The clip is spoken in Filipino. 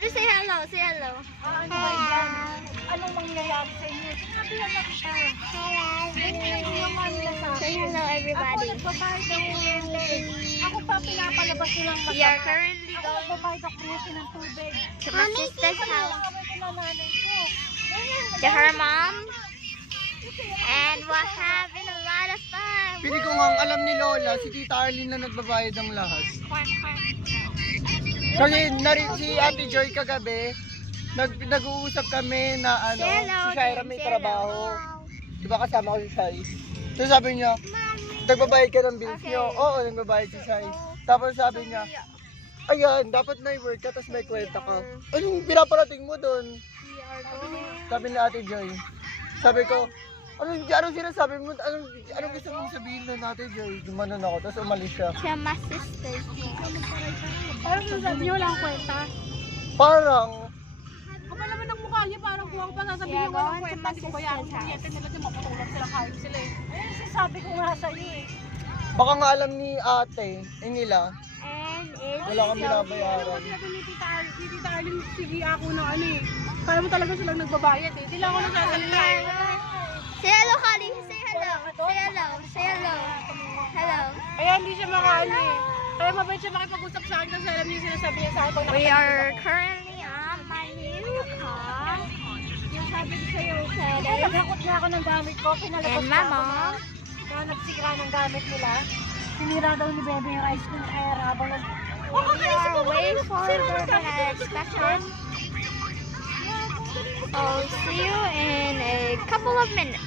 Just say hello, say hello. Ano ba yan? Anong mangyayari sa inyo? Sinabi lang ako siya. Say hello, everybody. Ako nagbabayad ng tubig. Ako pa pinapalabas nilang We are currently Ako going nagbabayad ng kuryente ng tubig. to my sister's house, Nanay ko. to her mom, and we're having a lot of fun. Pili ko nga alam ni Lola, si Tita Arlene na nagbabayad ng lahat. Kasi si Ate Joy kagabi, nag-uusap kami na ano, Say hello, si Shaira may say hello. trabaho. Di ba kasama ko si Shai? So sabi niya, nagbabayad ka ng bills Okay. niyo? Oo, nagbabayad si Shai. Tapos sabi niya, ayan, dapat may work ka, tapos may kwenta ka. Anong pinaparating mo doon? Sabi ni Ate Joy. Sabi ko, anong sinasabi mo? Anong gusto mong sabihin doon, Ate Joy? Gumanon ako, tapos umalis siya. To my sister's house. Parang sasabi niyo lang kwenta. Parang, Kapal naman ng mukha niya, parang kung pa sasabihin Yeah, niyo walang going to kwenta, my hindi ko bayaran sister's yung kuryente nila, di mapatulog sila kahit sila eh. Ayun, sinasabi ko nga sa iyo eh. baka nga alam ni ate, nila, And it's wala kang Ano binabayaran. kasi natin ni Tita Arlene, sige ako ng ano eh. Kaya mo talaga silang nagbabayad eh. Di lang ako nagsasalita eh. Say hello, Kali. Say hello. Say hello. Say hello. Hello. Kaya hindi siya makaano eh. Kaya mabait siya makipag-usap sa akin kasi alam niya yung sinasabi niya sa akin pag We nakatagod are ako. currently on my new car. Yung sabi ko sa'yo, Pwede. naghakot na ako ng gamit ko, pinalabas And na ako mama. na nagsira ng gamit nila. Sinira daw ni Bebe yung ice cream kaya habang nag... Oh, We are way further than I expected. I'll see you in a couple of minutes.